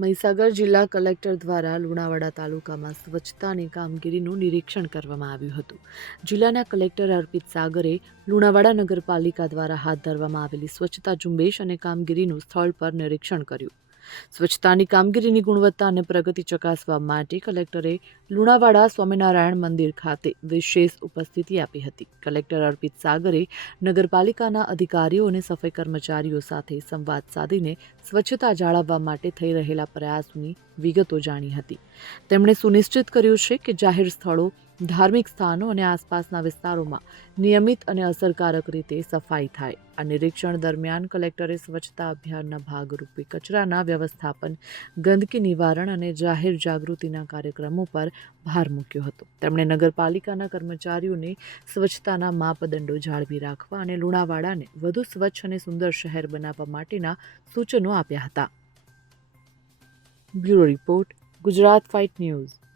મહીસાગર જિલ્લા કલેક્ટર દ્વારા લુણાવાડા તાલુકામાં સ્વચ્છતાની કામગીરીનું નિરીક્ષણ કરવામાં આવ્યું હતું. જિલ્લાના કલેક્ટર અર્પિત સાગરે લુણાવાડા નગરપાલિકા દ્વારા હાથ ધરવામાં આવેલી સ્વચ્છતા ઝુંબેશ અને કામગીરીનું સ્થળ પર નિરીક્ષણ કર્યું. સ્વચ્છતાની કામગીરીની ગુણવત્તા અને પ્રગતિ ચકાસવા માટે કલેક્ટરે લુણાવાડા સ્વામિનારાયણ મંદિર ખાતે વિશેષ ઉપસ્થિતિ આપી હતી. કલેક્ટર અર્પિત સાગરે નગરપાલિકાના અધિકારીઓ અને સફાઈ કર્મચારીઓ સાથે સંવાદ સાધીને સ્વચ્છતા જાળવવા માટે થઈ રહેલા પ્રયાસોની વિગતો જાણી હતી. તેમણે સુનિશ્ચિત કર્યું છે કે જાહેર સ્થળો ધાર્મિક સ્થાનો અને આસપાસના વિસ્તારોમાં નિયમિત અને અસરકારક રીતે સફાઈ થાય. આ નિરીક્ષણ દરમિયાન કલેક્ટરે સ્વચ્છતા અભિયાનના ભાગરૂપે કચરાના વ્યવસ્થાપન, ગંદકી નિવારણ અને જાહેર જાગૃતિના કાર્યક્રમો પર ભાર મૂક્યો હતો. તેમણે નગરપાલિકાના કર્મચારીઓને સ્વચ્છતાના માપદંડો જાળવી રાખવા અને લુણાવાડાને વધુ સ્વચ્છ અને સુંદર શહેર બનાવવા માટેના સૂચનો આપ્યા હતા. Bureau report, Gujarat fight news.